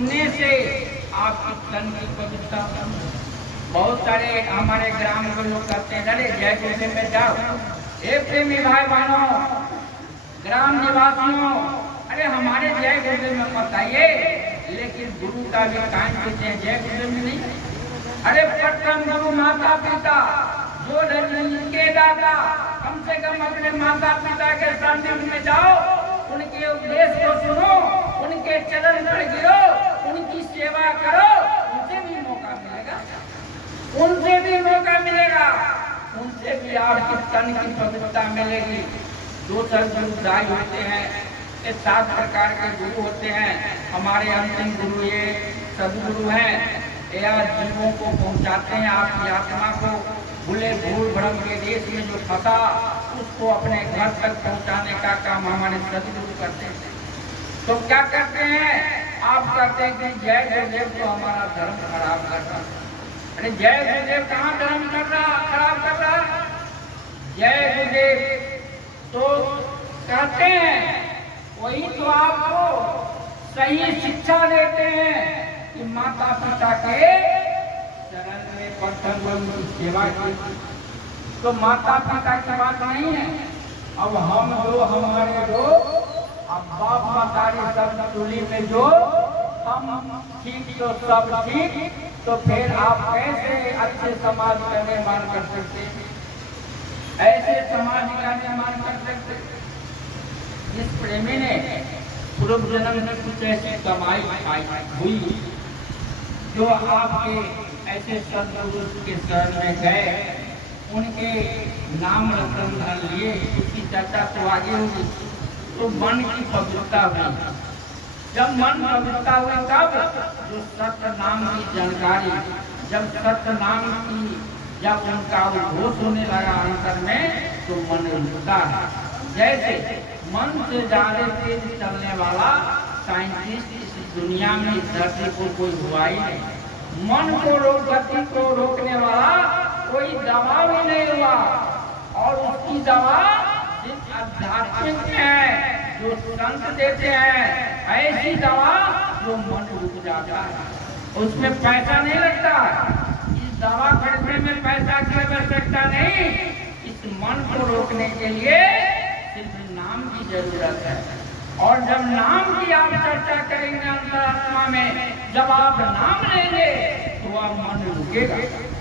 सुनने से आपकी तन की पवित्रता। बहुत सारे हमारे ग्राम के लोग कहते हैं अरे जय गुरुदेव में जाओ। एक प्रेमी भाई बहनों, ग्राम निवासियों, अरे हमारे जय गुरुदेव में मत आइए, लेकिन गुरु का भी टाइम देते हैं, जय गुरुदेव में नहीं। अरे प्रथम गुरु माता पिता जो के दाता, कम से कम अपने माता पिता के सानिध्य में जाओ, उनके उपदेश को सुनो, उनके चरण पर गिरो, उनकी सेवा करो, उनसे भी मौका मिलेगा, उनसे भी मौका मिलेगा, उनसे भी आपकी तन की पवित्रता मिलेगी। दो गुरुदाई होते हैं, ये 7 प्रकार के गुरु होते हैं। हमारे अंतिम गुरु ये सदगुरु हैं, यह जीवों को पहुंचाते हैं, आपकी आत्मा को भूले भूल भ्रम के देश में जो फंसा उसको अपने घर तक पहुंचाने का काम हमारे सदगुरु करते हैं। तो क्या करते हैं, आप कहते हैं कि जय गुरुदेव तो हमारा धर्म खराब कर रहा। अरे जय गुरुदेव कहाँ धर्म कर रहा, खराब कर रहा? जय गुरुदेव तो कहते हैं, वही तो आपको सही शिक्षा देते हैं कि माता पिता के चरण में प्रथम सेवा की। तो माता पिता की बात नहीं है, अब हम जो हमारे जो अब बाप मतारी सब चूल्ही में जो हम ठीक तो सब ठीक, तो फिर आप कैसे अच्छे समाज का निर्माण कर सकते, ऐसे समाज का निर्माण कर सकते? जिस प्रेमी ने पूर्व जन्म में कुछ ऐसी कमाई हुई, जो आपके ऐसे सदगुरु के शरण में गए, उनके नाम रतन लिए, उसकी चर्चा तो आगे होगी। तो मन की पवित्रता हुई, जब मन पवित्रता हुई तब जो सत्य नाम की जानकारी, जब सत्य नाम की जब उनका उद्घोष होने लगा अंतर में, तो मन रुकता है। जैसे मन से ज्यादा तेज चलने वाला साइंटिस्ट इस दुनिया में इस धरती पर कोई हुआ ही नहीं। मन को गति को रोकने वाला कोई दवा भी नहीं हुआ, और उसकी दवा जिस आध्यात्मिक में है, जो संत देते हैं, ऐसी दवा जो मन रुक जाता है, उसमें पैसा नहीं लगता। इस दवा खरीदने में पैसा की आवश्यकता नहीं, इस मन को रोकने के लिए सिर्फ नाम की जरूरत है। और जब नाम की आप चर्चा करेंगे अंतरात्मा में, जब आप नाम लेंगे तो आप मन रुकेगा।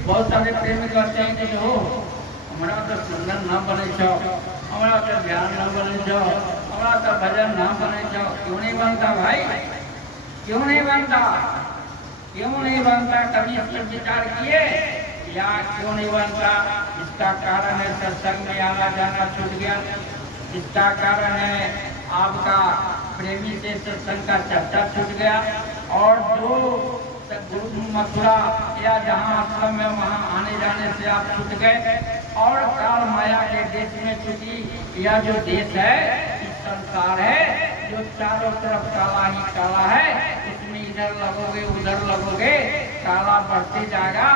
बहुत सारे प्रेमी कहते हैं कि हो हमारा तो सुंदर न बने छो, हमारा तो ध्यान न बने छो, हमारा तो भजन न बने छो। क्यों नहीं बनता भाई, क्यों नहीं बनता, क्यों नहीं बनता? कभी इस पर विचार किए या क्यों नहीं बनता? इसका कारण है सत्संग में आना जाना छूट गया, इसका कारण है आपका प्रेमी से सत्संग का चर्चा छूट गया, और जो गुरु मथुरा या जहाँ आश्रम में वहाँ आने जाने से आप छूट गए, और काल माया के देश में चूंकि यह जो देश है, इस संसार है, जो चारों तरफ काला ही काला है, इसमें इधर लगोगे उधर लगोगे, काला बढ़ते जाएगा।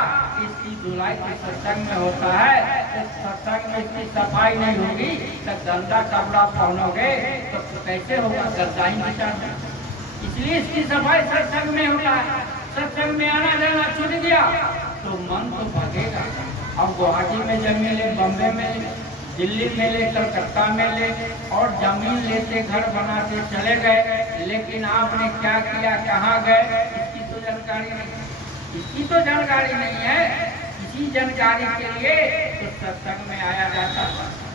इसकी धुलाई तो सत्संग में होता है, तो सत्संग में इसकी सफाई नहीं होगी तो गंदा कपड़ा पहनोगे तो कैसे होगा, गंदा ही निशान। इसलिए इसकी सफाई सत्संग में होता है। सत्संग में आना जाना छूट गया तो मन तो भागेगा। अब गुवाहाटी में जमीन ले, बम्बे में, दिल्ली में ले, कलकत्ता में ले, और जमीन लेते घर बनाते चले गए, लेकिन आपने क्या किया, कहाँ गए, इसकी तो जानकारी नहीं, इसकी तो जानकारी नहीं है। इसी जानकारी के लिए तो सत्संग में आया जाता।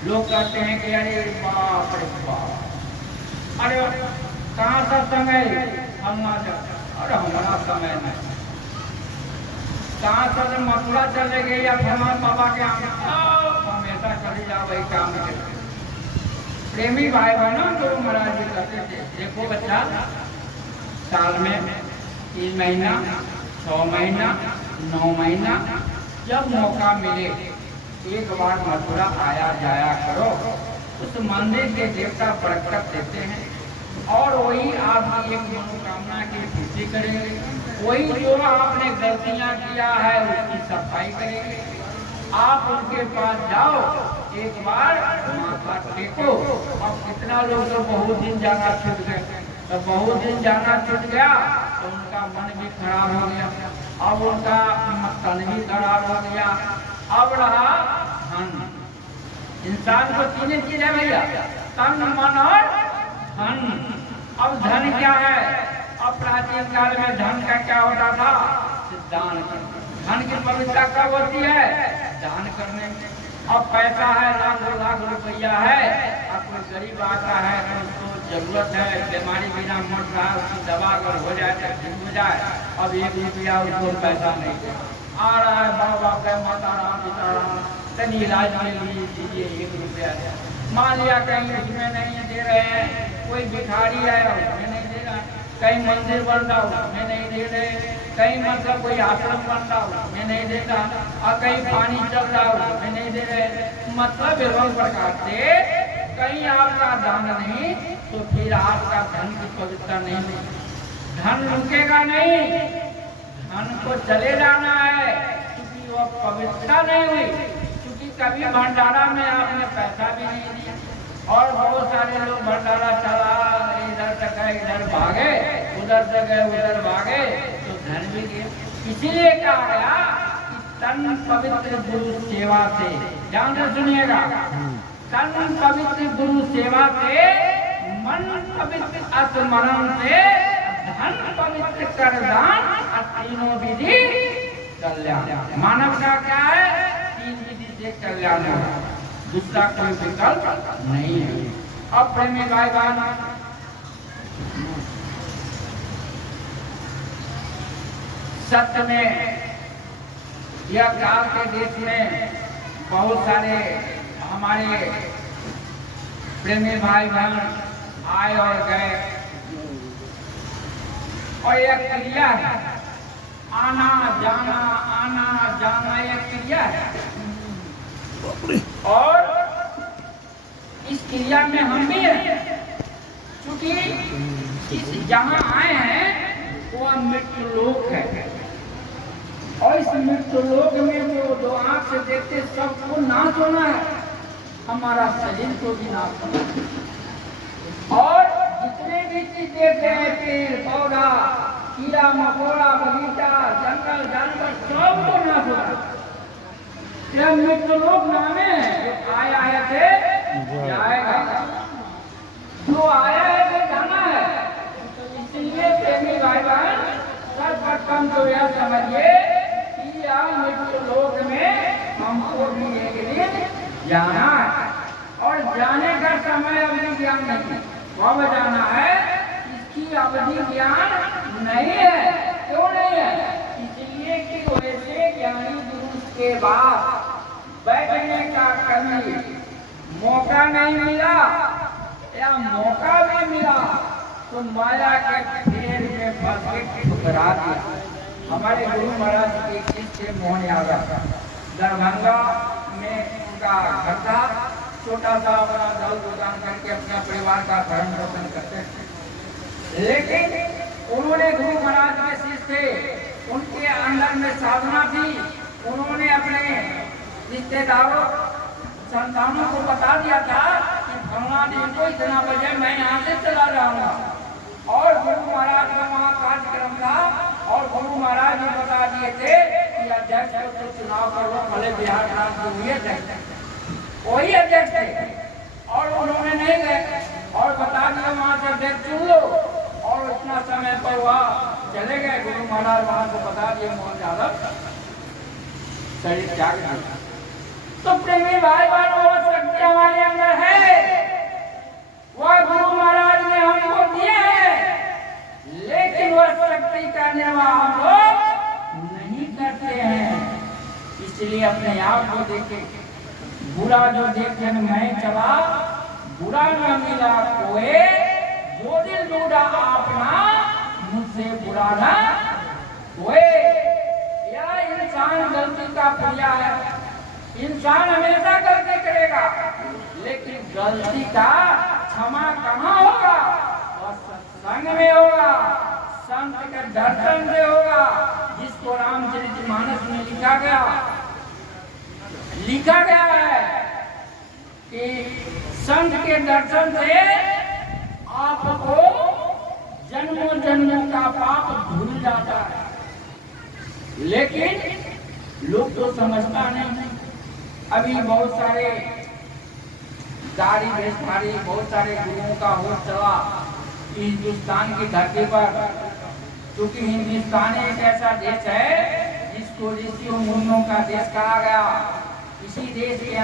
लोग कहते हैं कि अरे बाप रे बाप, अरे कहाँ सत्संग है, हम ना जाते, अरे हमारा समय नहीं, कहाँ से मथुरा चले गए या भगवान बाबा के हमेशा चले जाओ वही काम करते। प्रेमी भाई बहनों तो महाराज जी कहते थे, देखो बच्चा, साल में 3 महीना, 6 महीना, 9 महीना जब मौका मिले एक बार मथुरा आया जाया करो। उस मंदिर के देवता बरकत देते हैं, और वही आपकी एक मनोकामना की पूर्ति करेंगे। वही जो आपने गलतियां किया है उसकी सफाई करेंगे। आप उनके पास जाओ, एक बार माथा टेको। अब कितना लोग तो बहुत दिन जाना छूट गए, तो बहुत दिन जाना छूट गया तो उनका मन भी खराब हो गया, अब उनका तन भी खराब हो गया। अब रहा धन। इंसान को तीन चीज है भैया, तन मन और धन। अब धन क्या है? अब प्राचीन काल में धन का क्या होता था? दान। धन की पवित्रता कब होती है? दान करने में। अब पैसा है, लाखों लाख रुपया है, अब कोई गरीब आता है तो उसको जरूरत है, बीमारी बिना मर रहा है, उसकी दवा अगर हो जाए तो ठीक हो जाए, अब 1 रुपया उसको पैसा नहीं आ रहा है, बाबा के माता राम पिता राम तनी इलाज में दीजिए 1 रुपया। मान लिया कहीं उसमें नहीं दे रहे हैं, कोई भिखारी है उसमें नहीं दे रहा, कहीं मंदिर बन रहा उसमें नहीं दे रहे, कहीं मतलब कोई आश्रम बन रहा उसमें नहीं दे रहा, और कहीं पानी चल रहा उसमें नहीं दे रहे। मतलब एवं प्रकार से कहीं आपका दान नहीं तो फिर आपका धन की पवित्रता नहीं मिलेगी। धन रुकेगा नहीं, धन को चले जाना है, क्योंकि वो पवित्रता नहीं हुई। क्योंकि कभी भंडारा में आपने पैसा भी नहीं दिया, और बहुत सारे लोग भंडारा चला, इधर से गए इधर भागे, उधर से गए उधर भागे, तो धन भी गया। इसीलिए कहा गया कि तन पवित्र गुरु सेवा से, ध्यान से सुनिएगा, तन पवित्र गुरु सेवा से, मन पवित्र स्मरण से, धन पवित्र कर दान, तीनों विधि कल्याण। मानव का क्या है? 3 विधि से कल्याण है, दूसरा कोई विकल्प नहीं है। अब प्रेमी भाई बहन, सत्य में यह काल के देश में बहुत सारे हमारे प्रेमी भाई बहन आए और गए, और यह क्रिया है, आना जाना यह क्रिया है। और इस क्रिया में हम भी हैं, क्योंकि इस जहाँ आए हैं वो मृत्यु लोक है, और इस मृत्यु लोक में जो 2 आंख से देखते सबको नाश होना है, हमारा शरीर को भी नाश होना है। और जितने भी चीज देखते हैं, पेड़ पौधा, कीड़ा मकोड़ा, बगीचा, जंगल जानवर, सबको नाश होना है। यह मृत्यु लोक नामे जो आया है से जाएगा, जो आया है से जाना है। इसलिए प्रेमी भाई बहन, सर्वप्रथम तो यह समझिए कि यह मृत्यु लोक में हमको भी एक दिन जाना है, और जाने का समय अवधि ज्ञान नहीं, कब जाना है इसकी अवधि ज्ञान नहीं है। क्यों नहीं है? इसलिए कि वैसे ज्ञानी पुरुष के बाद बैठने का कभी मौका नहीं मिला, या मौका भी मिला तो माया के फेर में फंस के ठुकरा दिया। हमारे गुरु महाराज के शिष्य मोहन यादव दरभंगा में उनका घर था, छोटा सा अपना दल दुकान करके अपना परिवार का भरण पोषण करते थे। लेकिन उन्होंने गुरु महाराज के शिष्य थे, उनके अंदर में साधना थी। उन्होंने अपने रिश्तेदारों संतानों को बता दिया था कि फलना दिन को इतना बजे मैं यहाँ से चला जाऊंगा, और गुरु महाराज का वहाँ कार्यक्रम था, और गुरु महाराज ने बता दिए थे कि अध्यक्ष को तो चुनाव कर लो, भले बिहार राज्य के हुए अध्यक्ष, वही अध्यक्ष थे, और उन्होंने नहीं गए, और बता दिया वहाँ से अध्यक्ष चुन लो, और इतना समय पर वह चले गए। गुरु महाराज वहाँ से बता दिए मोहन यादव शरीर त्याग दिया। तो प्रेमी भाई बहन, वो शक्ति हमारे अंदर है, वह गुरु महाराज ने हमको दिए हैं, लेकिन वह शक्ति का निर्वाह हम लोग नहीं करते हैं। इसलिए अपने आप को देखे, बुरा जो देखे मैं चला, बुरा न मिला कोई, जो दिल ढूंढा अपना, मुझसे बुरा न कोई। यह इंसान गलती का प्रिया है, इंसान हमेशा गलती करेगा, लेकिन गलती का क्षमा कहाँ होगा? वह सत्संग में होगा, संत के दर्शन से होगा, जिसको रामचरितमानस में लिखा गया है कि संत के दर्शन से आपको जन्मों जन्मों का पाप धुल जाता है। लेकिन लोग तो समझता नहीं। अभी बहुत सारे दाढ़ी वेशधारी, बहुत सारे गुरुओं का होश चला कि हिंदुस्तान की धरती पर, क्योंकि हिंदुस्तान एक ऐसा देश है जिसको ऋषि मुनियों का देश कहा गया। इसी देश के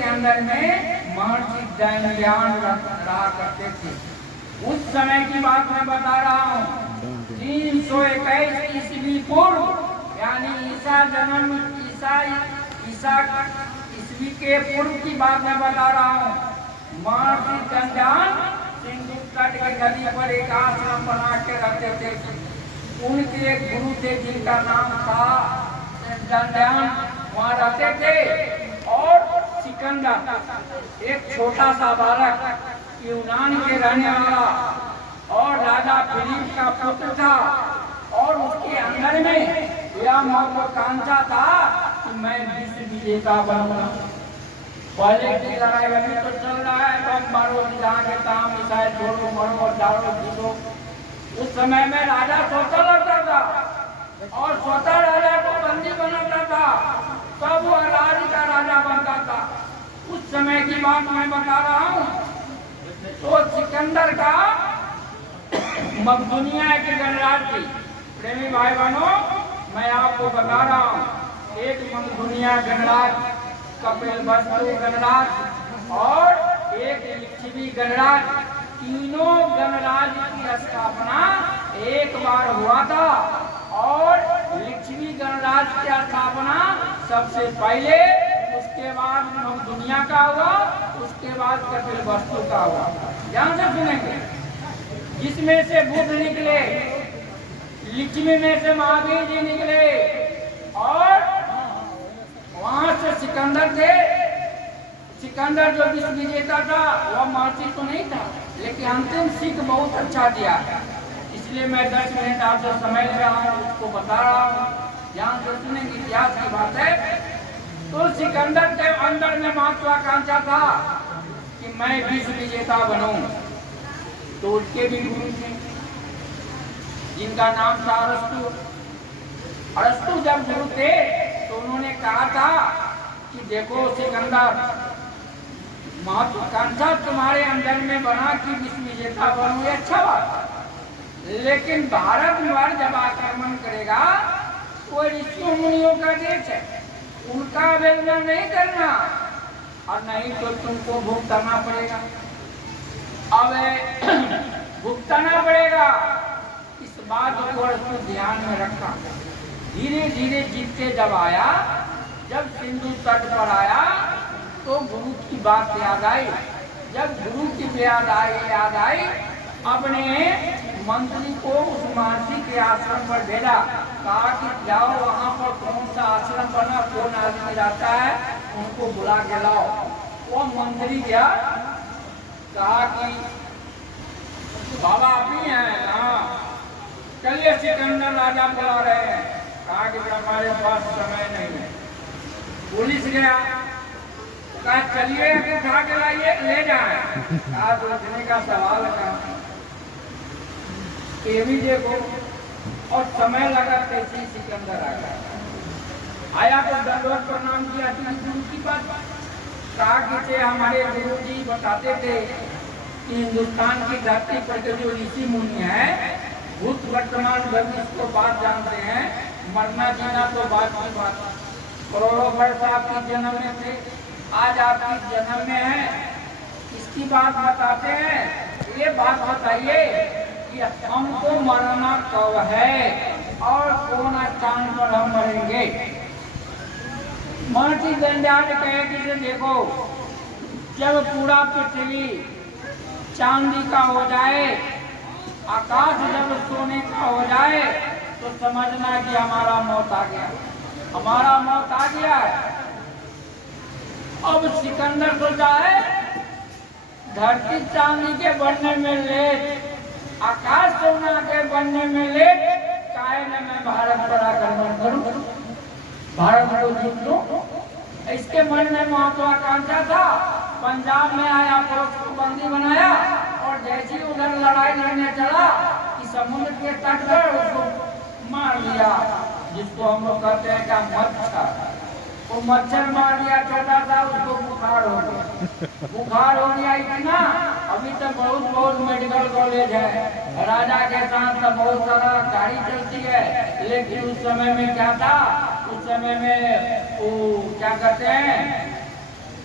अंदर में महर्षि दंडयान रहा करते थे। उस समय की बात मैं बता रहा हूँ, 321 ईस्वी पूर्व, यानी ईसा ईस्वी के पूर्व की बात मैं बता रहा हूँ। महर्षि दंडयान सिंधु तट के गली पर एक आश्रम बना के रहते थे। उनके एक गुरु थे जिनका नाम था दंडयान, वहाँ रहते थे। और सिकंदर एक छोटा सा बालक, यूनान के रहने वाला और राजा फिलिप का पुत्र था। और उसके अंदर में यह महत्वाकांक्षा था कि मैं विश्व विजेता बनूंगा। पहले की लड़ाई अभी तो चल रहा है, तो मारो जहाँ के ताम मिसाइल छोड़ो, मरो और डालो जीतो। उस समय में राजा स्वतः लड़ता था और स्वतः राजा को बंदी बनाता था, तब वो राज का राजा बनता था। उस समय की बात मैं बता रहा हूँ। तो सिकंदर का मकदूनिया के गणराज थी। प्रेमी भाई बहनों, मैं आपको बता रहा हूँ, एक मकदूनिया गणराज, कपिलवस्तु गणराज और एक लिच्छवी गणराज, तीनों गणराज की स्थापना एक बार हुआ था। और लिच्छवी गणराज की स्थापना सबसे पहले, उसके बाद मकदूनिया का हुआ, उसके बाद कपिलवस्तु का हुआ। ध्यान से सुनेंगे। जिसमें से बुद्ध निकले, लिच्छवी में से महावीर जी निकले, और वहां से सिकंदर थे। सिकंदर जो विश्व विजेता था वह महर्षि तो नहीं था, लेकिन अंतिम सीख बहुत अच्छा दिया। इसलिए मैं 10 मिनट आपसे समय ले रहा हूँ, उसको बता रहा हूँ। ध्यान से सुनेंगे, इतिहास की बात है। तो सिकंदर के अंदर में महत्वाकांक्षा था कि मैं विश्व विजेता बनूं। तो उसके भी गुरु थे जिनका नाम था अरस्तु। अरस्तु जब गुरु थे तो उन्होंने कहा था कि देखो सिकंदर, महत्वाकांक्षा तुम्हारे अंदर में बना कि विश्व विजेता बनूं, ये अच्छा बात, लेकिन भारत में जब आक्रमण करेगा वो ऋषियों मुनियों का देश है, उनका अवहेलना नहीं करना, और नहीं तो तुमको भुगतना पड़ेगा। अब भुगतना पड़ेगा, इस बात को अरस्तु ध्यान में रखा। धीरे धीरे जीतते जब आया, जब सिंधु तट पर आया, तो गुरु की बात याद आई। जब गुरु की याद आई, अपने मंत्री को उस महर्षि के आश्रम पर भेजा। कहा कि जाओ वहाँ पर कौन सा आश्रम बना, कौन आदमी रहता है, उनको बुला के लाओ। वो मंत्री गया, कहा कि बाबा अभी हैं ना, चलिए सिकंदर राजा बुला रहे हैं। कहा कि हमारे पास समय नहीं है। पुलिस गया, कहा चलिए उठा के लाइए, ले जाए। कहा सोचने का सवाल का ये भी देखो, और समय लगा कैसे सिकंदर आया तो दंडवत प्रणाम किया। गुरु की बात कहा कि हमारे गुरु जी बताते थे कि हिंदुस्तान की धरती पर जो ऋषि मुनि है, भूत वर्तमान भविष्य को बात जानते हैं, मरना जीना तो बात की बात। करोड़ों वर्ष आपकी जन्म में थे, आज आपकी जन्म में है, इसकी बात बताते हैं। ये बात बताइए कि हमको मरना कब है और कौन स्थान पर हम मरेंगे। महर्षि दंडयान कहे कि देखो, जब पूरा पृथ्वी चांदी का हो जाए, आकाश जब सोने का हो जाए, तो समझना कि हमारा मौत आ गया, हमारा मौत आ गया है। अब सिकंदर सोचा है, धरती चांदी के बनने में लेट, आकाश सोना के बनने में लेट, काहे न मैं भारत पर आक्रमण करूं, भारत को जीत लूं। इसके मन में महत्वाकांक्षा था। पंजाब में आया, पुलिस को बंदी बनाया और जैसे ही उधर लड़ाई लड़ने चला कि समुद्र के तट पर उसको मार दिया, जिसको हम लोग कहते हैं क्या मच्छर। वो मच्छर मार दिया, छोटा सा, उसको बुखार हो गया। बुखार हो गया इतना, अभी तक बहुत बहुत मेडिकल कॉलेज है, राजा के साथ तो बहुत सारा गाड़ी चलती है, लेकिन उस समय में क्या था, उस समय में वो क्या कहते हैं,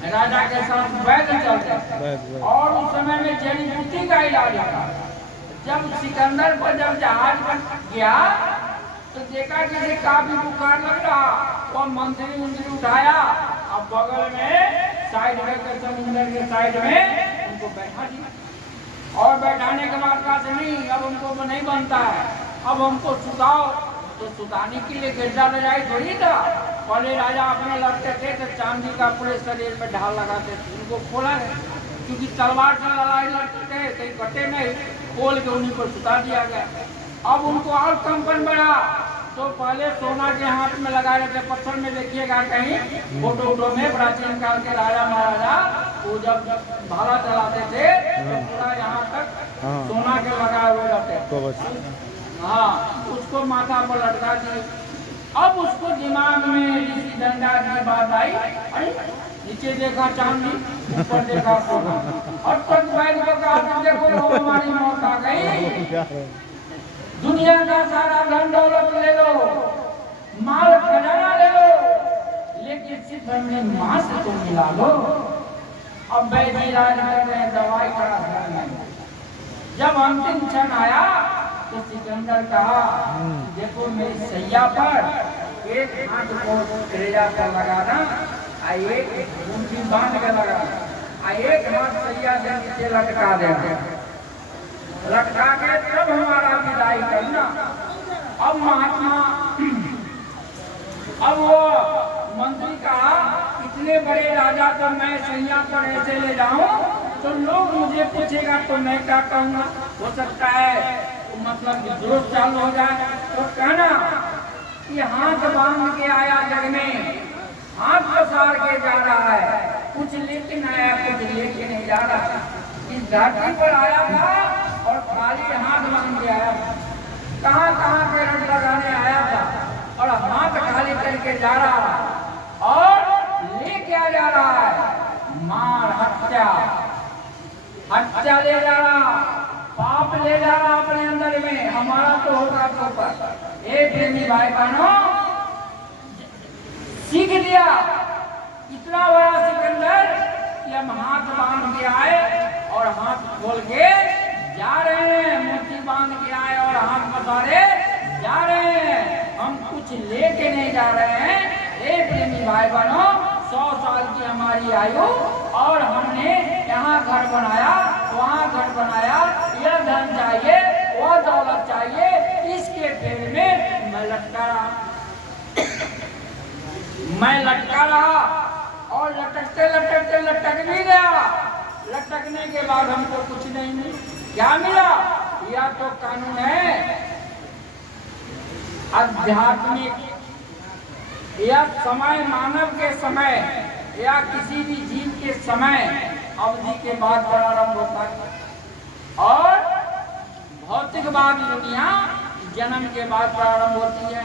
राजा के साथ वैद्य चलते और उस समय में जड़ी बूटी का इलाज होता। जब सिकंदर पर जब जहाज पर गया तो देखा कि काफी बुखार लग रहा, वो मंत्री उंत्री उठाया, अब बगल में साइड में समुद्र के साइड में उनको बैठा दिया और बैठाने के बाद कहा नहीं, अब उनको नहीं बनता है, अब हमको सुताओ। तो सुताने के लिए गिरजा रजाई थोड़ी था, पहले राजा अपने लड़ते थे तो चांदी का पूरे शरीर में ढाल लगाते थे, उनको खोला है क्योंकि तलवार से लड़ाई लड़ते थे, कहीं कटे नहीं, खोल के उन्हीं को सुता दिया गया। अब उनको और कंपन बढ़ा तो पहले सोना के हाथ में लगाए रहते, पत्थर में देखिएगा कहीं फोटो वोटो में प्राचीन काल के राजा महाराजा वो जब भाला चलाते थे तो पूरा यहाँ तक सोना के लगाए हुए रहते, हाँ, उसको माथा पर लटका दिए। अब उसको दिमाग में ऋषि दंडा की बात आई, अरे नीचे देखा चांदी, ऊपर देखा सोना, और तक बैठ को कहा देखो हमारी मौत आ गई, दुनिया का सारा धन दौलत ले लो, माल खजाना ले लो, लेकिन सिर्फ हमने मां से तो मिला लो। अब वैद्य इलाज कर रहे हैं, दवाई का असर नहीं। जब अंतिम क्षण आया तो सिकंदर कहा देखो मेरी सैया पर एक हाथ को कलेजा पर लगाना, एक मुट्ठी बांध के लगाना, एक हाथ सैया से नीचे लटका देना, लटका के तब हमारा विदाई करना। अब महात्मा, अब वो मंत्री कहा इतने बड़े राजा को मैं सैया पर ऐसे ले जाऊं तो लोग मुझे पूछेगा तो मैं क्या कहूँगा, हो सकता है मतलब विद्रोह चालू हो जाए, तो कहना कि हाथ बांध के आया जग में, हाथ पसार के जा रहा है, कुछ लेके नहीं आया, कुछ लेके नहीं जा रहा, इस धरती पर आया था और खाली हाथ बांध के आया था, कहाँ कहाँ के रंग लगाने आया था और हाथ खाली करके जा रहा है और ले क्या जा रहा है, मार, हत्या, हत्या ले जा रहा, पाप ले जा रहा अपने अंदर में, हमारा तो होगा तो पर। एक प्रेमी भाई बहनों सीख लिया, इतना बड़ा सिकंदर कि हम हाथ बांध के आए और हाथ खोल के जा रहे हैं, मोती बांध के आए और हाथ पसारे जा रहे हैं, हम कुछ लेके नहीं जा रहे हैं। एक प्रेमी भाई बहनों 100 साल की हमारी आयु और हमने यहाँ घर बनाया, वहाँ घर बनाया, यह धन चाहिए, वह दौलत चाहिए, इसके फेर में मैं लटका रहा, मैं लटका रहा और लटकते लटकते लटक भी गया। लटकने के बाद हमको कुछ नहीं मिला, क्या मिला, यह तो कानून है आध्यात्मिक, या समय मानव के समय या किसी भी जीव के समय अवधि के बाद प्रारंभ होता है और भौतिकवाद दुनिया जन्म के बाद प्रारंभ होती है।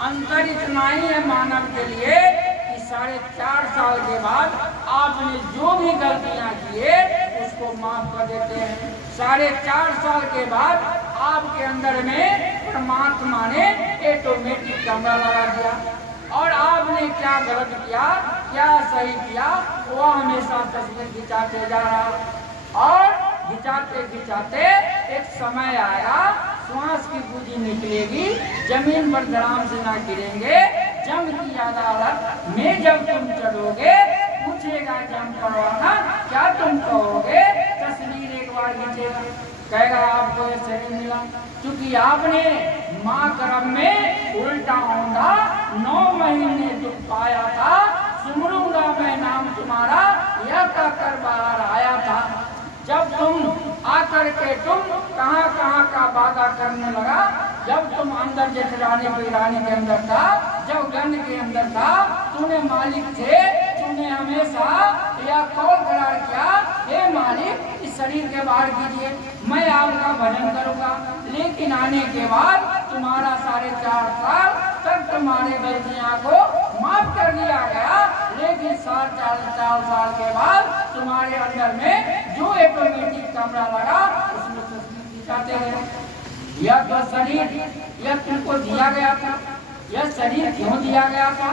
अंतर इतना ही है मानव के लिए कि 4.5 साल के बाद आपने जो भी गलतियां किए उसको माफ कर देते हैं। 4.5 साल के बाद आपके अंदर में परमात्मा ने ऑटोमेटिक कैमरा लगा दिया और आपने क्या गलत किया, क्या सही किया, वो हमेशा तस्वीर खिंचाते जा रहा और खिंचाते खिंचाते एक समय आया, श्वास की पूंजी निकलेगी, जमीन पर धड़ाम से ना गिरेंगे, जंग की अदालत में जब तुम चलोगे पूछेगा जंग करवाना, क्या तुम कहोगे, तस्वीर एक बार खींचेगा, कहेगा आपको ये शरीर मिला क्योंकि आपने माँ गर्भ में उल्टा औंधा 9 महीने तुम पाया था, सुमरूंगा मैं नाम तुम्हारा यह कहकर बाहर आया था। जब तुम आकर के तुम कहाँ कहाँ का वादा करने लगा, जब तुम अंदर जेठरानी बिरानी के अंदर था, जब गंध के अंदर था, तूने मालिक थे, तुम मैंने हमेशा यह कौल करार किया, हे मालिक इस शरीर के बाहर कीजिए, मैं आपका भजन करूंगा। लेकिन आने के बाद तुम्हारा 4.5 साल तक तुम्हारे गलतियां को माफ कर दिया गया, लेकिन 4 साल के बाद तुम्हारे अंदर में जो ऑटोमेटिक कमरा लगा उसमें तस्वीर दिखाते हैं। यह तो शरीर यह तुमको दिया गया था। यह शरीर क्यों दिया गया था?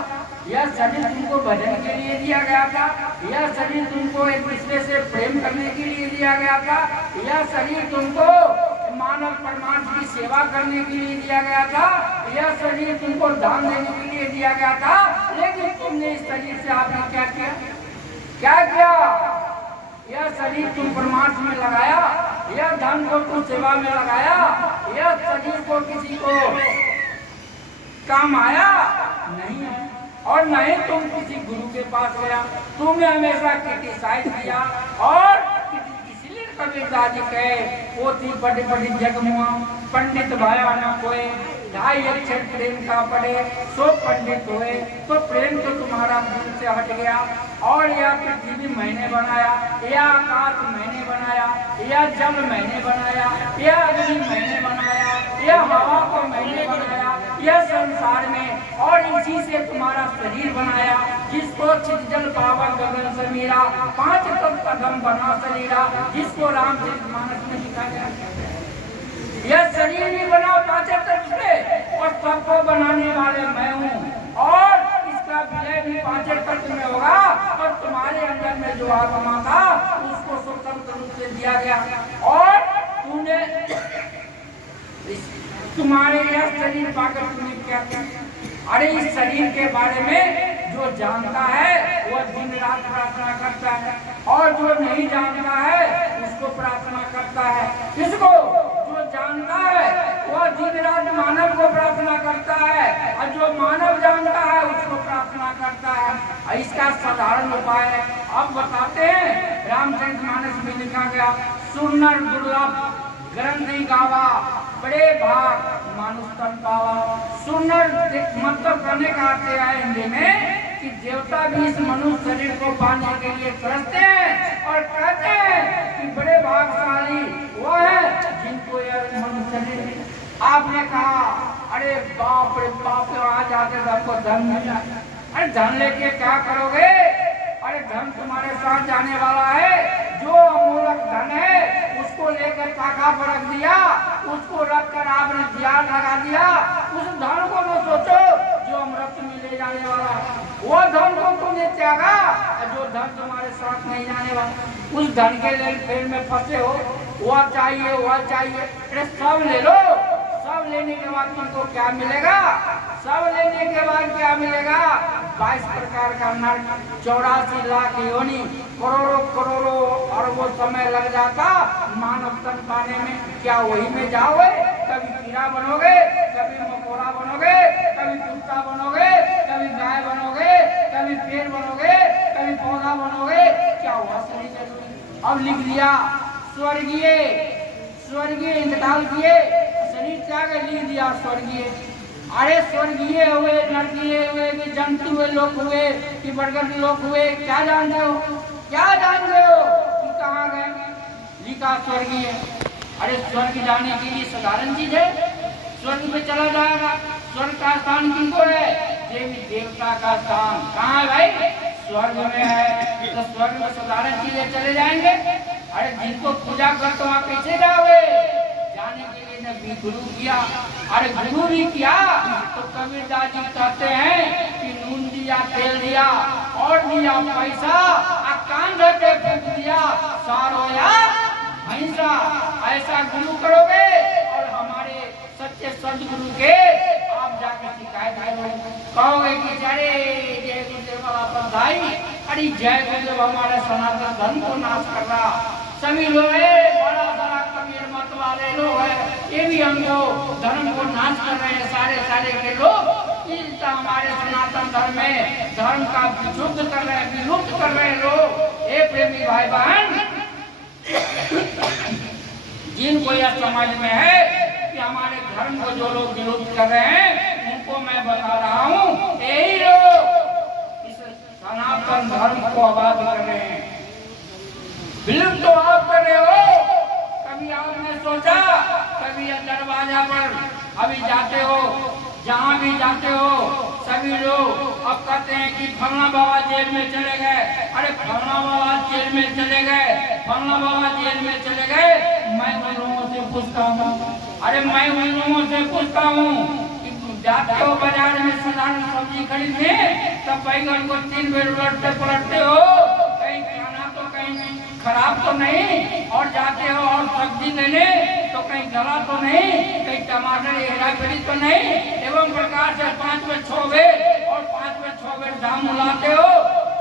यह शरीर तुमको भजन के लिए दिया गया था। यह शरीर तुमको एक दूसरे से प्रेम करने के लिए दिया गया था। यह शरीर तुमको मानव परमात्मा की सेवा करने के लिए दिया गया था। यह शरीर तुमको दान देने के लिए दिया गया था। लेकिन तुमने इस शरीर से आपने क्या किया? क्या किया? यह शरीर तुम परमात्मा में लगाया, यह धन को तुम सेवा में लगाया, यह शरीर को किसी को काम आया नहीं, और नहीं तुम किसी गुरु के पास गया। तुमने हमेशा क्रिटिसाइज किया, और इसलिए कबीरदास जी कहे पोथी बड़े बड़ी जगमुआ पंडित भाया न कोई, 2.5 अक्षर प्रेम का पढ़े सो पंडित हुए। तो प्रेम तो तुम्हारा दिल से हट गया, और यह पृथ्वी मैंने बनाया, यह आकाश मैंने बनाया, यह जल मैंने बनाया, यह अग्नि मैंने बनाया, यह हवा को मैंने बनाया, यह संसार में, और इसी से तुम्हारा शरीर बनाया, जिसको चितजल पावन गगन समीरा 5 कदम बना शरीरा, जिसको रामचरितमानस में लिखा गया। यह शरीर भी बना 5 तत्व, और सबको बनाने वाले मैं हूँ, और इसका विलय भी 5 तत्व में होगा। और तुम्हारे अंदर में जो आत्मा था उसको स्वतंत्र रूप से दिया गया, और तूने तुम्हारे यह शरीर पाकर तुमने क्या किया? अरे इस शरीर के बारे में जो जानता है वह दिन रात प्रार्थना करता है, और जो नहीं जानता है उसको प्रार्थना करता है। किसको? जो जानता है वह दिन रात मानव को प्रार्थना करता है, और जो मानव जानता है उसको प्रार्थना करता है। इसका साधारण उपाय है, अब बताते हैं। रामचरितमानस में लिखा गया, सुनर दुर्लभ ग्रंथि गावा, बड़े भाग मानुष तन पावा। सुनर मतलब करने का अर्थ है हिंदी में कि देवता भी इस मनुष्य शरीर को पाने के लिए तरसते हैं, और कहते हैं कि बड़े भागशाली वो है जिनको यह मनुष्य शरीर। आपने कहा अरे बाप रे बाप, वहां जाके सबको धन मिला। अरे धन लेके क्या करोगे? अरे धन तुम्हारे साथ जाने वाला है, जो अमूलक धन है उसको लेकर ताका पर रख दिया, उसको रखकर आपने ध्यान लगा दिया। उस धन को तो सोचो जो अमृत में ले जाने वाला है, वो धन को तुमने त्यागा, जो धन तुम्हारे साथ नहीं जाने वाला। उस धन के लिए फेर में फंसे हो, वह चाहिए वह चाहिए। अरे सब ले लो, सब लेने के बाद तुमको क्या मिलेगा? सब लेने के बाद क्या मिलेगा? 22 प्रकार का नर्क, 84 लाख योनि, करोड़ों करोड़ों अरबों समय लग जाता मानव तन पाने में। क्या वही में जाओगे? कभी कीड़ा बनोगे, कभी मकोड़ा बनोगे, कभी कुत्ता बनोगे, कभी गाय बनोगे, कभी पेड़ बनोगे, कभी पौधा बनोगे। क्या हुआ? सही जरूरी। अब लिख दिया स्वर्गीय, स्वर्गीय इंतकाल किए, शरीर त्याग लिख दिया स्वर्गीय। अरे स्वर्गीय हुए, नरकीय हुए, कि जंतु हुए, लोग हुए, कि बरगद लोग हुए, क्या जानते हो? क्या जानते हो कि कहाँ गए? लिखा स्वर्गीय। अरे स्वर्ग जाने के लिए साधारण चीज है, स्वर्ग पे चला जाएगा। स्वर्ग का स्थान किनको है? देवी देवता का स्थान। कहाँ है भाई? स्वर्ग में है। तो स्वर्ग में साधारण चीजें चले जाएंगे? अरे जिनको पूजा कर तो वहाँ पीछे जाओगे। जाने के लिए ने भी गुरु किया, अरे गुरु भी किया तो कबीरदास जी कहते हैं कि नून दिया, तेल दिया, और दिया पैसा, कान रखे फूक दिया, सारोया भैंसा। ऐसा गुरु करोगे और हमारे सच्चे सदगुरु के आप जाकर शिकायत करोगे, कहोगे कि अरे जय गुरुदेव वाला बधाई, अरे जय गुरुदेव हमारे सनातन धर्म को नाश कर रहा। सभी लोग बड़ा सारा कबीर मत वाले लोग हैं, ये भी हमको धर्म को नाश कर रहे हैं। सारे के लोग इनका हमारे सनातन धर्म में धर्म का विशुद्ध कर रहे हैं, विलुप्त कर रहे हैं लोग। ये प्रेमी भाई बहन, जिनको यह समझ में है कि हमारे धर्म को जो लोग विलुप्त कर रहे हैं, उनको मैं बता रहा हूँ, यही लोग इस सनातन धर्म को आबाद कर रहे हैं। विलुप्त तो आप कर रहे हो। कभी आपने सोचा, कभी दरवाजा पर अभी जाते हो, जहाँ भी जाते हो सभी लोग अब कहते हैं कि फलना बाबा जेल में चले गए। अरे फलना बाबा जेल में चले गए, फलना बाबा जेल में चले गए। मैं उन लोगों से पूछता हूँ, अरे मैं उन लोगों से पूछता हूँ कि जाते हो बाजार में साधारण सब्जी खरीदने, तब बैगन को 3 बेर उलटते पलटते हो, कहीं खाना तो कहीं खराब तो नहीं, और जाते हो और सब्जी लेने तो कहीं गला तो नहीं, कहीं टमाटर हेरा फेरी तो नहीं। एवं प्रकार से 5 में 6 बेर और 5 में 6 बेर दाम उलाते हो,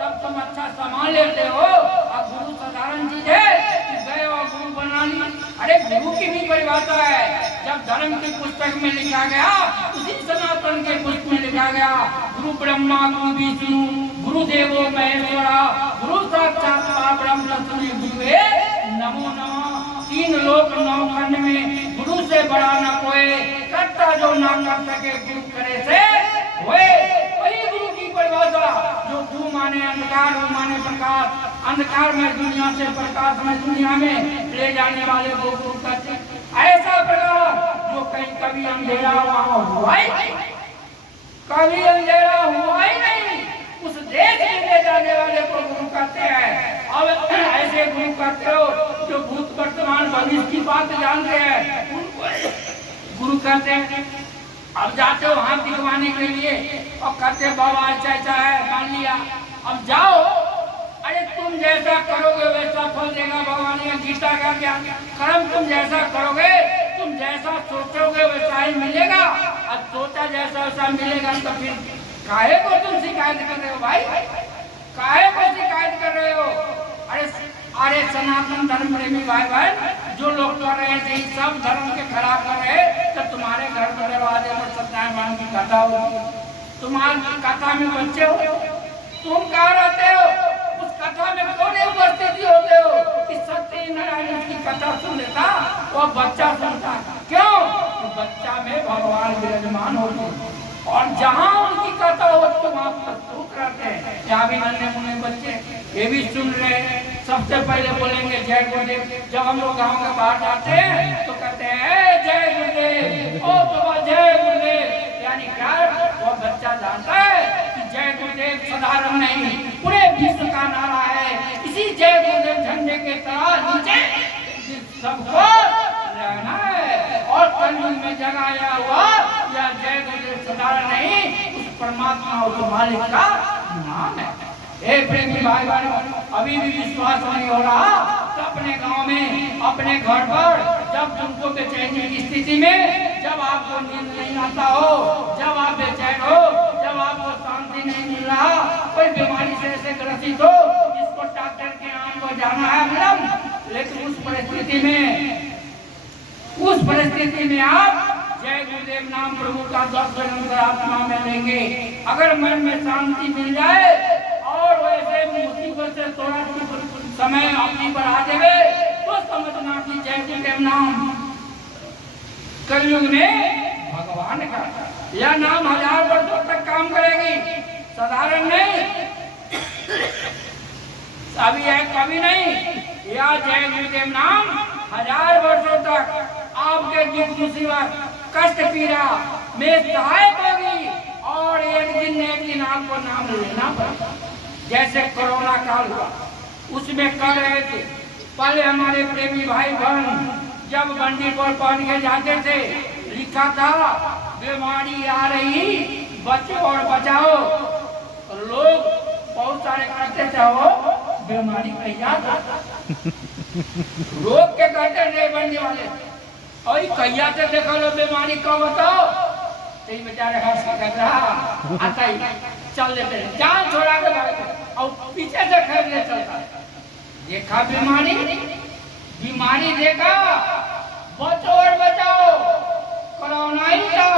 तब तुम अच्छा सामान लेते हो। अब गुरु साधारण चीज है कि गए और गुरु बना ली। अरे गुरु की भी परिभाषा है। जब धर्म की पुस्तक में लिखा गया, उसी सनातन के पुस्तक में लिखा गया, गुरु ब्रह्मा गुरु विष्णु गुरुदेवो महेश्वरा गुरु साक्षात परब्रह्म तस्मै गुरुवे नमो नमः। 3 लोक 9 खंड में गुरु से बड़ा न कोई, करता जो ना कर सके गुरु करे से होए। वही गुरु की परिभाषा। जो गुरु माने अंधकार, वो माने प्रकाश। अंधकार में दुनिया से प्रकाश में दुनिया में ले जाने वाले वो गुरु कहते। ऐसा प्रकाश जो कहीं कभी अंधेरा हुआ ही नहीं, कभी अंधेरा हुआ ही नहीं, उस देश में ले जाने वाले को गुरु कहते हैं। अब ऐसे गुरु कहते हो जो भूत वर्तमान भविष्य की बात जानते हैं, उनको गुरु कहते हैं। अब जाते हो हाथ दिखवाने के लिए और कहते बाबा ऐसा ऐसा है, मान लिया। अब जाओ, अरे तुम जैसा करोगे वैसा फल देगा भगवान ने गीता का ज्ञान। कर्म तुम जैसा करोगे, तुम जैसा सोचोगे वैसा ही मिलेगा। अब सोचा जैसा वैसा मिलेगा, तो फिर काहे को तुम शिकायत कर रहे हो भाई? काहे को शिकायत कर रहे हो? अरे सनातन धर्म प्रेमी भाई बहन, जो लोग कर रहे थे सब धर्म के खराब कर रहे, तो तुम्हारे घर के दरवाजे पर सत्यनारायण की कथा होगी, तुम्हारी कथा में बच्चे हो, तुम कहाँ रहते हो? उस कथा में कौन उपस्थिति होते हो कि सत्यनारायण की कथा सुन लेता, वो बच्चा सुनता। क्यों? तो बच्चा में भगवान विराजमान होते, और जहाँ उनकी कथा हो तो वहाँ प्रस्तुत रहते हैं। यहाँ भी नन्हे मुन्ने बच्चे ये भी सुन रहे हैं। सबसे पहले बोलेंगे जय गुरुदेव। जब हम लोग गाँव के बाहर जाते हैं तो कहते हैं जय गुरुदेव, ओ बाबा जय गुरुदेव। यानी क्या? वो बच्चा जानता है कि जय गुरुदेव साधारण नहीं, पूरे विश्व का नारा है। इसी जय गुरुदेव झंडे के तरह नीचे सबको रहना है, और कलयुग में जगाया हुआ या जय गुरुदेव साधारण नहीं, उस परमात्मा उस मालिक का नाम है। हे प्रेमी भाई बहनों, अभी भी विश्वास नहीं हो रहा तो अपने गांव में, अपने घर पर, जब तुमको बेचैनी की स्थिति में, जब आपको नींद नहीं आता हो, जब आप बेचैन हो, जब आपको शांति नहीं मिल रहा, कोई बीमारी से ऐसे ग्रसित हो जिसको डॉक्टर के यहाँ को जाना है मैडम, लेकिन उस परिस्थिति में आप जय गुरुदेव नाम प्रभु का 10 निरंतर आत्मा में लेंगे। अगर मन में शांति मिल जाए और वैसे मुसीबत से थोड़ा समय अपनी पर आ जाए, तो समझना कि जय गुरुदेव नाम कलयुग में भगवान का, यह नाम 1000 वर्षों तक काम करेगी, साधारण नहीं, अभी है कभी नहीं। यह जय गुरुदेव नाम 1000 वर्षों तक आपके दुख मुसीबत कष्ट पीड़ा में सहायक होगी, और एक दिन आपको नाम लेना पड़ेगा। जैसे कोरोना काल हुआ, उसमें कर रहे थे पहले हमारे प्रेमी भाई बहन, जब बंडी पर पहन के जाते थे, लिखा था बीमारी आ रही बचो और बचाओ। लोग बहुत सारे कहते थे वो बीमारी कैया था, रोग के कहते थे बंडी वाले, और कैया से देखो लो बीमारी कब बताओ, तो बेचारे हंस कर रहा आता ही चल देते हैं, जान छोड़ा के भाग, और पीछे से खरीदने चलता है। देखा बीमारी देखा, बचो और बचाओ। कोरोना ही था,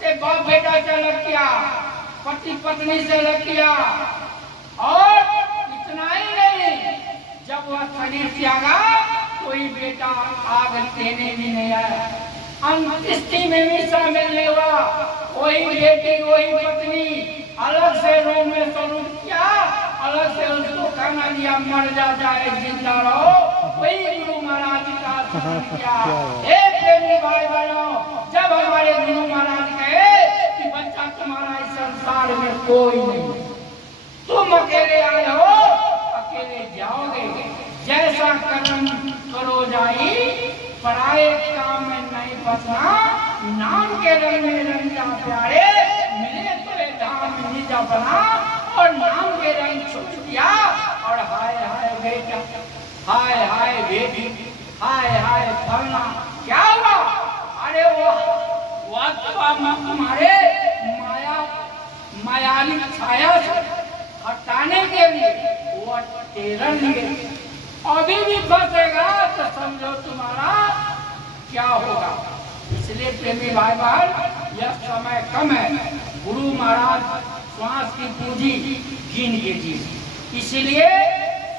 से बाप बेटा से अलग किया, पति पत्नी से अलग किया, और इतना ही नहीं, जब वह शरीर त्यागा, कोई बेटा आग देने भी नहीं आया, अंत्येष्टि में भी शामिल नहीं हुआ, वही बेटी वही पत्नी, अलग से रूम में स्वरूप किया, अलग से उसको खाना दिया, मर जा चाहे जिंदा रहो, वही गुरु महाराज का स्वरूप किया। एक प्रेमी भाई बहनों, जब हमारे गुरु महाराज कहे कि बच्चा तुम्हारा इस संसार में कोई नहीं, तुम अकेले आए हो, अकेले जाओगे, जैसा कर्म करो जाई, पराए काम में नहीं फंसना, नाम के रंग में रंग जा प्यारे, मिले तुझे धाम में निज अपना, और नाम के रंग छुट दिया, और हाय हाय बेटा, हाय हाय बेटी, हाय हाय फलना, क्या हुआ? अरे वो तुम्हारे मायावी छाया से हटाने के लिए वो टेरर लिए, अभी भी फंसेगा तो समझो तुम्हारा क्या होगा। इसलिए प्रेमी भाई बहन, यह समय कम है, गुरु महाराज श्वास की पूंजी गिन के जी, इसलिए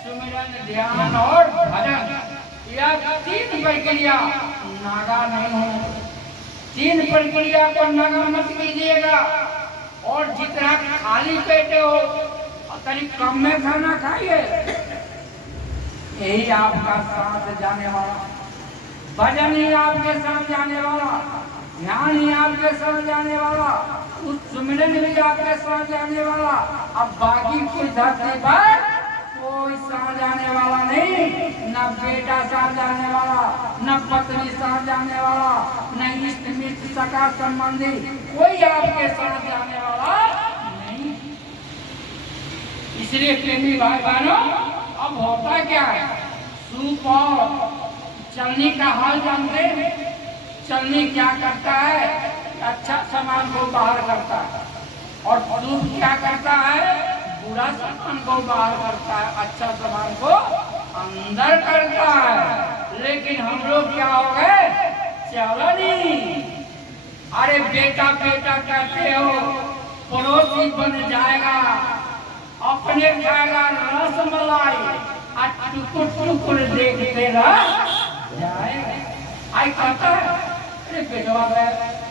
सुमिरन, ध्यान और भजन, यह 3 प्रक्रिया नागा नहीं हो। 3 प्रक्रिया को नागा मत कीजिएगा, और जितना खाली पेटे हो करीब कम में खाना खाइए, यही आपका साथ जाने वाला, भजन ही आपके साथ जाने वाला, ध्यान ही आपके साथ जाने वाला, उस सुमिरन भी आपके साथ जाने वाला। अब बाकी कोई धरती पर कोई साथ जाने वाला नहीं, न बेटा साथ जाने वाला, न पत्नी साथ जाने वाला, न इष्ट मित्र सका संबंधी, कोई आपके साथ जाने वाला नहीं। इसलिए प्रेमी भाई बहनों, अब होता क्या है, सूप और चलनी का हाल जानते हैं। चलनी क्या करता है, अच्छा सामान को बाहर करता है, और सूप क्या करता है, बुरा सामान को बाहर करता है, अच्छा सामान को अंदर करता है। लेकिन हम लोग क्या हो गए, चलनी। अरे बेटा बेटा कहते हो, पड़ोसी बन जाएगा, अपने खाएगा रस मलाई, टुकुर टुकुर देखते रह जाएगा। आई कहता है, अरे बेटवा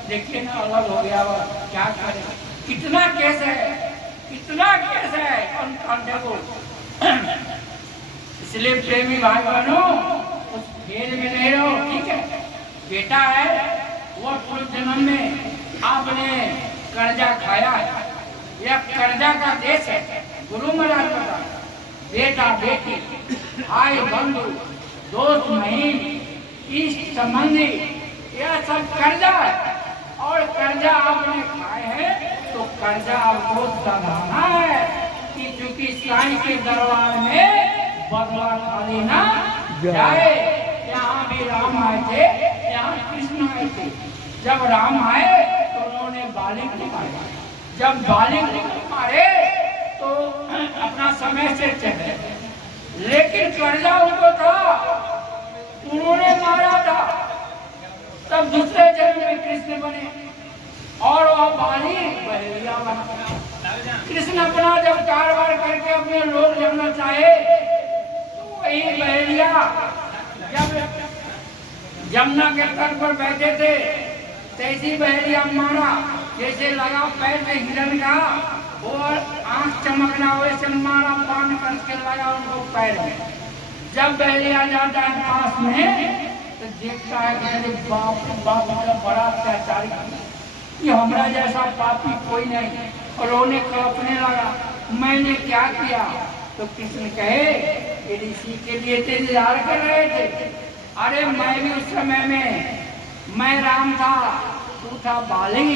देखिए ना, अलग हो गया, क्या करे, कितना केस है, कितना केस है अनकाउंटेबल। इसलिए प्रेमी भाई बहनों, उस खेल में नहीं रहो, ठीक है। बेटा है, वो पूर्व जन्म में आपने कर्जा खाया है, यह कर्जा का देश है। गुरु महाराज बता, बेटा बेटी, भाई बंधु, दोस्त महीन, इष्ट संबंधी, यह सब कर्जा है, और कर्जा आपने खाए हैं तो कर्जा आपको सधाना है कि चूंकि साईं के दरबार में बदला खाली ना जाए। यहाँ भी राम आए थे, यहाँ कृष्ण आए थे। जब राम आए तो उन्होंने बालिक को मारा, जब बालिक को मारे तो अपना समय से चले, लेकिन कर्जा उनको था, उन्होंने मारा था, तब दूसरे जन्म में कृष्ण बने, और वह बाली बहेलिया बना। कृष्ण अपना जब कारोबार करके अपने लोग जमना चाहे तो वही बहेलिया जब यमुना के तट पर बैठे थे, तैसी बहेलिया मारा, जैसे लगा पैर में हिरण का, और आंख चमकना वैसे मारा, पान करके लगा उनको पैर में। जब बहेलिया जाता है पास में तो देखता है कि बाप बाप का बड़ा अत्याचार, ये हमारा जैसा पापी कोई नहीं, और रोने कल्पने लगा, मैंने क्या किया? तो कृष्ण कहे कि ऋषि के लिए इंतजार कर रहे थे। अरे मैं भी उस समय में, मैं राम था, तू था बाली,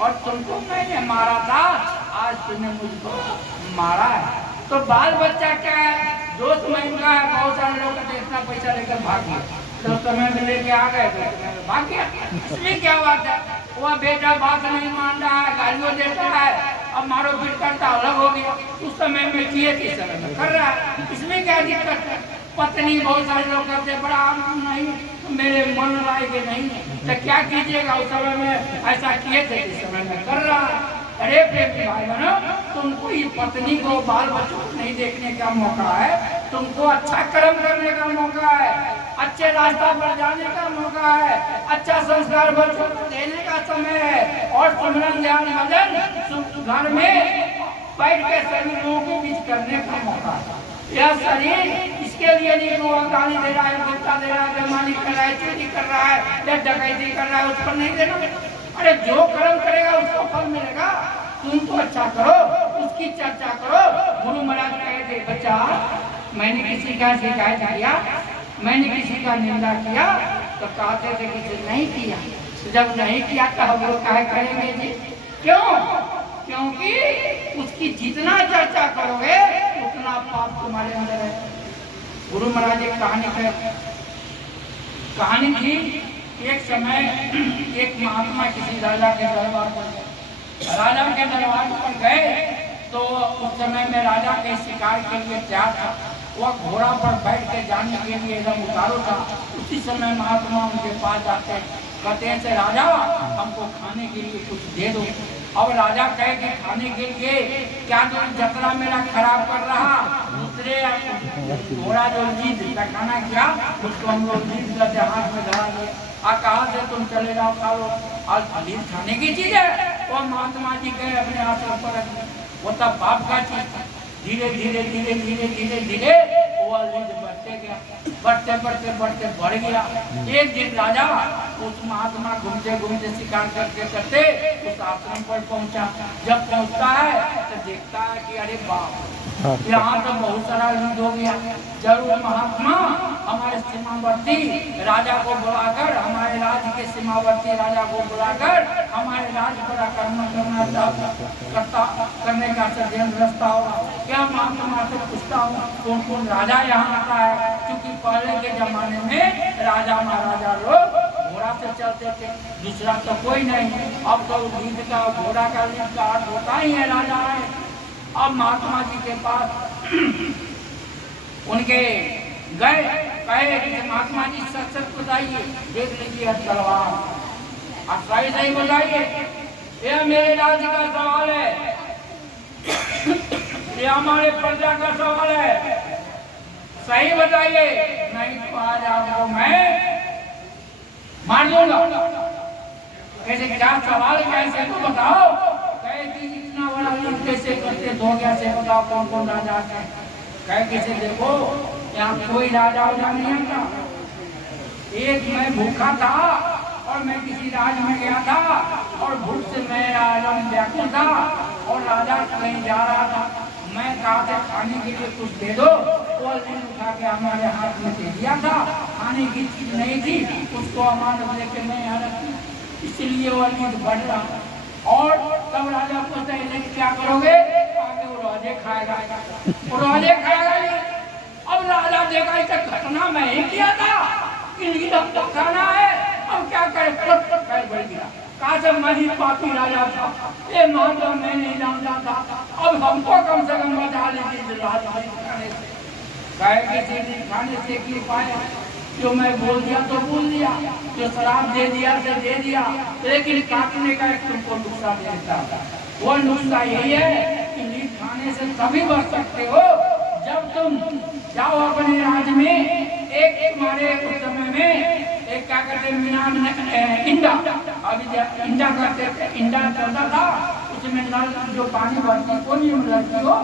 और तुमको मैंने मारा था, आज तुमने मुझको मारा है। तो बाल बच्चा क्या है, दोस्त महिम का है, बहुत सारे लोग इतना पैसा लेकर भाग गए, तो समय में लेके आ गए तो भाग गया। इसमें क्या बात है, वह बेटा बात नहीं मान रहा है, गालियों देता है, अब मारो पीट करता अलग हो गया, उस समय में किए किस समय में कर रहा है, इसमें क्या दिक्कत है। पत्नी बहुत सारे लोग करते, बड़ा नहीं मेरे मन लायक नहीं है, तो क्या कीजिएगा, उस समय में ऐसा किए थे, इस समय में कर रहा है। अरे प्रेमी भाई बहनों, तुमको ये पत्नी को बाल बच्चों को नहीं देखने का मौका है, तुमको अच्छा कर्म करने का मौका है। अच्छे रास्ता पर जाने का मौका है, अच्छा संस्कार बच्चों को देने का समय है, और सुमरन ध्यान भजन घर में बैठ के सभी लोगों के बीच करने का मौका है। यह शरीर इसके लिए नहीं वो गाली दे रहा है, गुप्ता दे रहा है, बेईमानी कर रहा है, चोरी कर रहा है या डकैती कर रहा है, उस पर नहीं देना। अरे जो कर्म करेगा उसको फल मिलेगा। तुम तो अच्छा करो, उसकी चर्चा करो। गुरु महाराज कहे थे, बच्चा मैंने किसी का शिकायत किया, मैंने किसी का निंदा किया, तो कहते थे किसी नहीं किया। जब नहीं किया तो हम लोग काहे करेंगे जी? क्यों? क्योंकि उसकी जितना चर्चा करोगे उतना पाप तुम्हारे अंदर है। गुरु महाराज एक कहानी थी। एक समय एक महात्मा किसी राजा के दरबार पर गए। राजा के दरबार पर गए तो उस समय में राजा के शिकार के लिए तैयार था। वह घोड़ा पर बैठ के जाने के लिए एकदम उतारू था। उसी समय महात्मा उनके पास जाते हैं, कहते हैं से राजा हमको खाने के लिए कुछ दे दो। अब राजा कहे कि खाने के लिए क्या तुम जतरा मेरा खराब कर रहा, दूसरे घोड़ा जो लीद खाना किया उसको हम लोग लीद करते हाथ में धरा दिए। कहा से तुम चले जाओ खा लो, और लीद खाने की चीज है। वो महात्मा जी गए अपने आश्रम पर, वो तब पाप का चीज। धीरे धीरे धीरे धीरे धीरे धीरे वो लीद बढ़ते गया, बढ़ते बढ़ते बढ़ते बढ़ गया। एक दिन राजा उस महात्मा घूमते घूमते शिकार करते करते उस आश्रम पर पहुंचा। जब पहुंचता है तो देखता है कि अरे बाप, यहाँ तो बहुत सारा लीद हो गया। जरूर महात्मा हमारे सीमावर्ती राजा को बुलाकर, हमारे राज्य के सीमावर्ती राजा को बुलाकर हमारे राज्य पर आक्रमण करने का षड्यंत्र रचता होगा। क्या महात्मा से पूछता हूँ कौन कौन राजा यहाँ आता है? क्योंकि पहले के जमाने में राजा महाराजा लोग घोड़ा से चलते थे, दूसरा तो कोई नहीं। अब तो लीद का घोड़ा का लीद का अर्थ होता ही है राजा है। अब महात्मा जी के पास उनके गए, कहे कि महात्मा जी सच सच बताइए, देख लीजिए तलवार, आप सही सही बताइए, यह मेरे राज्य का सवाल है, ये हमारे प्रजा का सवाल है, सही बताइए, नहीं तो आज आपको मैं मार दूंगा। कैसे क्या सवाल कैसे तो बताओ। कहे कि इतना बड़ा लीद कैसे करते हो गया से बताओ कौन कौन राजा है? कहे किसे देखो यहाँ कोई राजा नहीं आता। एक मैं भूखा था और मैं किसी राज्य में गया था और भूख से मैं व्याकुल था और राजा कहीं जा रहा था। मैं कहा था खाने के लिए कुछ दे दो, वो लीद उठा के हमारे हाथ में दे दिया था। खाने की चीज नहीं थी, उसको अमानत लेके मैं यहाँ रखी, इसलिए वो लीद बढ़ रहा। और तब राजा पूछते हैं क्या करोगे? आगे वो रोजे खाएगा, वो रोजे खाएगा। अब राजा देखा इसे घटना मैं ही किया था कि लीद हमको खाना है, अब क्या करे? पैर बढ़ गया। कहा जब मैं ही पापी राजा था, ये माता मैं नहीं जानता था, अब हमको कम से कम बचा लीजिए राजा खाने से। कहे खाने से की पाया, जो मैं बोल दिया तो बोल दिया, जो शराब दे दिया से दे दिया, लेकिन काटने का एक तुमको नुस्खा दे देता। वो नुस्खा यही है कि लीद खाने से तभी बच सकते हो जब तुम जाओ अपने राज्य में। एक तुम्हारे उस समय में एक क्या कहते हैं इंडा, अभी इंडा करते थे, इंडा चलता था, उसमें नल जो पानी भरती कोई लड़की हो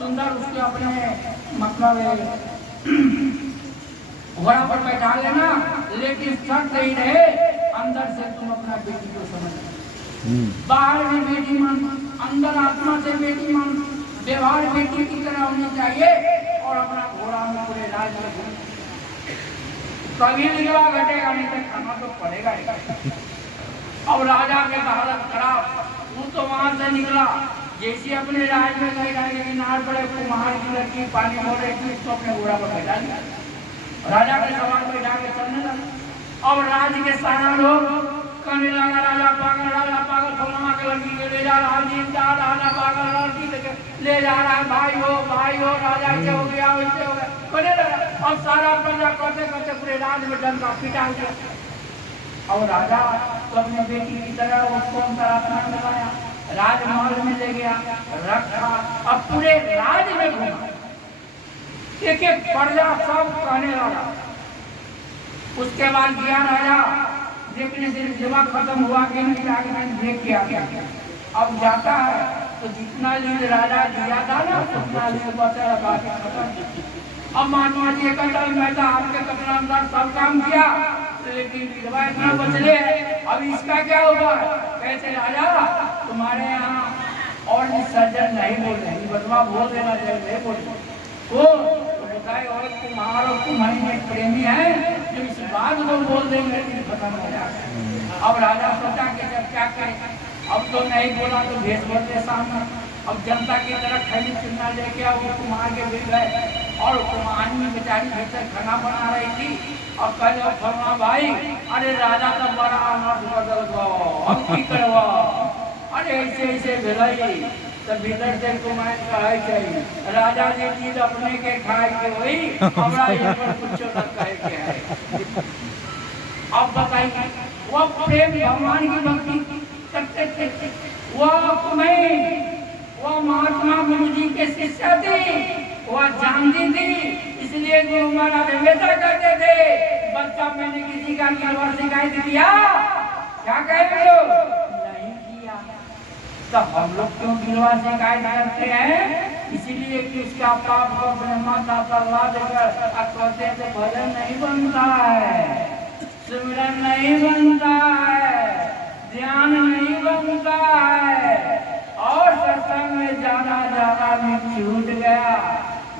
सुंदर, उसके अपने मतलब घोड़ा पर बैठा लेना, लेकिन शर्त नहीं रहे अंदर से तुम अपना बेटी को समझ, बाहर में बेटी मान, अंदर आत्मा से बेटी मान, व्यवहार बेटी की तरह होनी चाहिए और अपना घोड़ा में पूरे राज में कभी निकला घटेगा नहीं तो खाना तो पड़ेगा ही। अब राजा के हालत खराब, वो तो वहां से निकला, जैसे अपने राज में गई राजा किनार पर कुम्हार की लड़की पानी हो रही थी, उसको अपने घोड़ा पर बैठा दिया, राजा के सवार बैठा के चलने लगा। अब राज्य के सारा लोग कहने लगा राजा पागल फलाना के लड़की के ले जा रहा, राजा पागल लड़की ले जा रहा है, भाई हो राजा से हो गया वैसे हो गया बने लगा। अब सारा प्रजा करते करते पूरे राज्य में डंका पिटा गया। और राजा तो अपने बेटी की तरह उसको अंतरात्मा में लगाया, राजमहल में ले गया, रखा, अब पूरे राज्य में घूमा। एक एक प्रजा सब कहने लगा उसके बाद गया राजा देखने से सेवा खत्म हुआ कि नहीं आगे मैंने देख के आ गया। अब जाता है तो जितना लीड राजा दिया था ना उतना लीड बचा बाकी खत्म। अब महात्मा जी कहता मैं तो आपके कपड़ा अंदर सब काम किया लेकिन विधवा इतना बचले अब इसका क्या होगा? कैसे राजा तुम्हारे यहाँ और सज्जन नहीं बोल रहे, विधवा बोल देना चाहिए बोल तो और तुम्हारा तुम्हारी एक प्रेमी है जो इस बात को बोल देंगे खत्म हो जाएगा। अब राजा सोचा कि जब क्या करे, अब तो नहीं बोला तो भेज बोलते सामने। अब जनता की तरफ खैली चिन्ना लेके वो कुमार के बिल गए और कुमार में बेचारी भीतर खाना बना रही थी और कहे फलना भाई अरे राजा तो बड़ा अनर्थ बदल गो अब की करवा अरे ऐसे ऐसे भिलाई तो भीतर से कुमार कहे चाहिए राजा जी चीज अपने के खाए के वही हमरा ये पर कुछ न कहे के है। अब बताइए वो प्रेम भगवान की भक्ति करते थे वो महात्मा गुरु जी के शिष्य थी, वो जानती थी इसलिए गुरु महाराज हमेशा कहते थे बच्चा मैंने किसी का गिलवा शिकायत किया क्या कहे लोग नहीं किया तो हम लोग क्यों गिलवा शिकायत करते हैं? इसीलिए कि उसका पाप को ब्रह्मा का प्रहलाद कहते थे भजन नहीं बनता है, सिमरन नहीं बनता है, ध्यान नहीं बनता है और सत्संग में जाना जाना में छूट गया।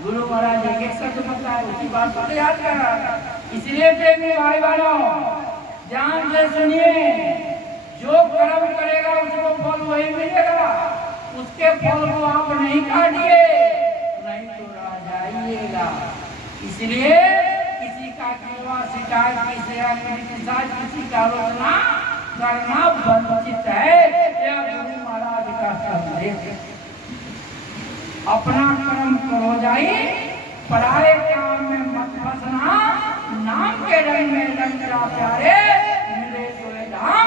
गुरु महाराज एक शब्द बताए उसी बात को याद करा। इसलिए प्रेमी भाई बहनों ध्यान से सुनिए, जो कर्म करेगा उसको फल वही मिलेगा, उसके फल को आप नहीं काटिए नहीं तो रह जाइएगा। इसलिए किसी का गिलवा शिकायत किसी का आलोचना करना वंचित है। यह गुरु महाराज का संदेश है। अपना कर्म करो जाइए, पराये काम में मत फंसना, नाम के रंग में रंगना प्यारे मिले सोए धाम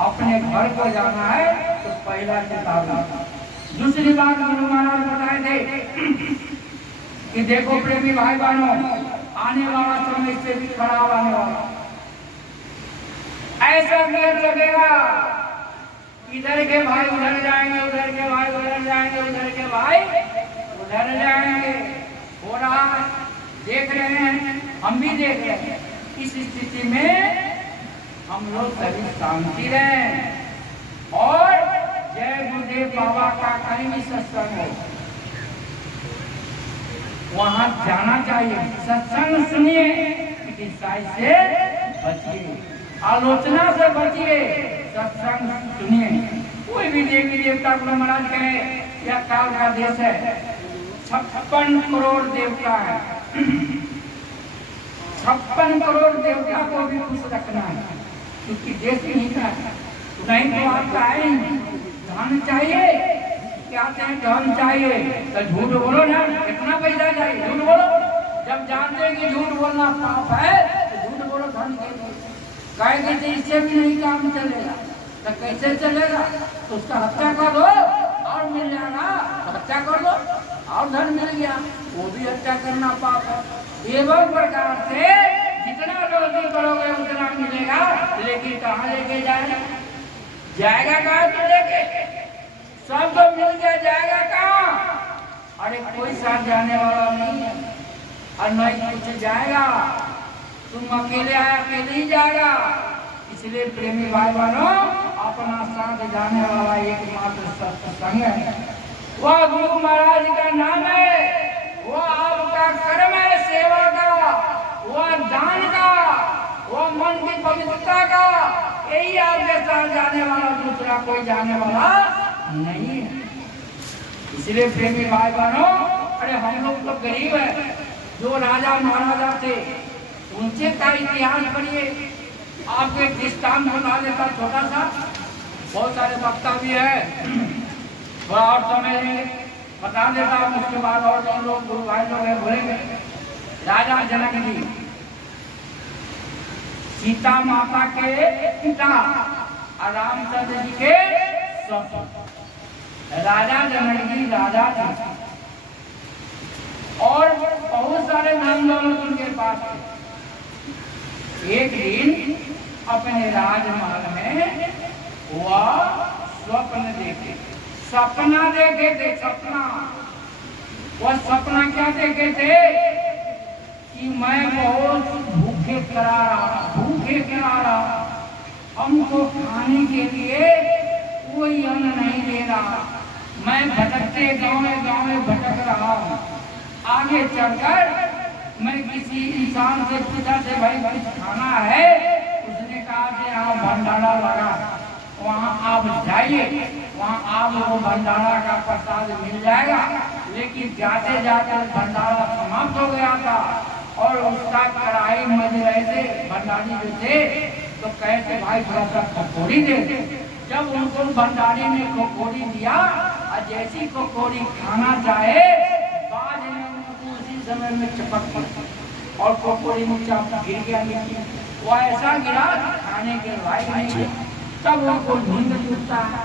अपने घर को जाना है तो पहला चेतावनी। दूसरी बात गुरु महाराज बताए थे कि देखो प्रेमी भाई बहनों आने वाला समय से भी खराब आने वाला ऐसा नहीं लगेगा इधर के भाई उधर जाएंगे उधर के भाई उधर जाएंगे उधर के भाई उधर जाएंगे। हो रहा देख रहे हैं, हम भी देख रहे हैं। इस स्थिति में हम लोग सभी शांति रहें और जय गुरुदेव बाबा का कहीं सत्संग हो वहां जाना चाहिए। सत्संग सुनिए, ईसाई से बचिए, आलोचना से बचिए, सत्संग सुनिए। कोई भी देवी देवता को महाराज कहे यह काल का देश है, 56 करोड़ देवता है, 56 करोड़ देवता को भी खुश रखना है क्योंकि देश नहीं का नहीं तो आपका है धन चाहिए क्या चाहे धन चाहिए तो झूठ बोलो ना, कितना पैसा चाहिए झूठ बोलो। जब जानते हैं कि झूठ बोलना पाप है तो झूठ बोलो धन कहेंगे तो इससे भी नहीं काम चलेगा तो कैसे चलेगा? तो उसका हत्या कर दो और मिल जाएगा, हत्या कर दो और धन मिल गया, वो भी हत्या करना पाप है। एवं प्रकार से जितना रोजी करोगे उतना मिलेगा, लेकिन कहाँ लेके जाएगा? जाएगा कहाँ तो लेके सब तो मिल गया, जाएगा कहाँ? अरे कोई साथ जाने वाला नहीं है और नहीं कुछ जाएगा, तुम अकेले आए अकेले ही जाएगा। इसलिए प्रेमी भाई बहनों अपना साथ जाने वाला एकमात्र सत्संग है, वह गुरु महाराज का नाम है, वह आपका कर्म है सेवा का, वह दान का, वह मन की पवित्रता का, यही आपके साथ जाने वाला, दूसरा कोई जाने वाला नहीं है। इसलिए प्रेमी भाई बहनों अरे हम लोग तो गरीब है, जो राजा महाराजा थे उनसे का इतिहास पढ़िए। आपको एक दृष्टांत बता देता छोटा सा, बहुत सारे वक्ता भी है, थोड़ा और समय बता देता हूँ, उसके बाद और जो लोग गुरु भाई लोग हैं बोलेंगे। राजा जनक जी सीता माता के पिता और रामचंद्र जी के ससुर, राजा जनक जी राजा थे और बहुत सारे धन दौलत उनके पास थे। एक दिन अपने राजमहल में वह स्वप्न देखे, सपना देखे थे, सपना। वह सपना क्या देखे थे कि मैं बहुत भूखे करा रहा, हमको खाने के लिए कोई अन्न नहीं दे रहा, मैं भटकते गाँव में भटक रहा हूँ। आगे चलकर मैं किसी इंसान से पूछा से भाई कुछ खाना है, उसने कहा कि यहाँ भंडारा लगा, वहाँ आप जाइए, वहाँ आपको भंडारा का प्रसाद मिल जाएगा। लेकिन जाते जाते भंडारा समाप्त हो गया था और उसका कढ़ाई मज रहे थे भंडारी जो थे, तो कहते भाई थोड़ा सा पकौड़ी दे। जब उनको भंडारी ने पकौड़ी दिया और जैसी पकौड़ी खाना चाहे, बाज ने उनको उसी समय में चपक पड़ी और पकौड़ी नीचे गिर गया नीचे। वो ऐसा गिरा खाने के लायक नहीं। तब उनको नींद टूटता है।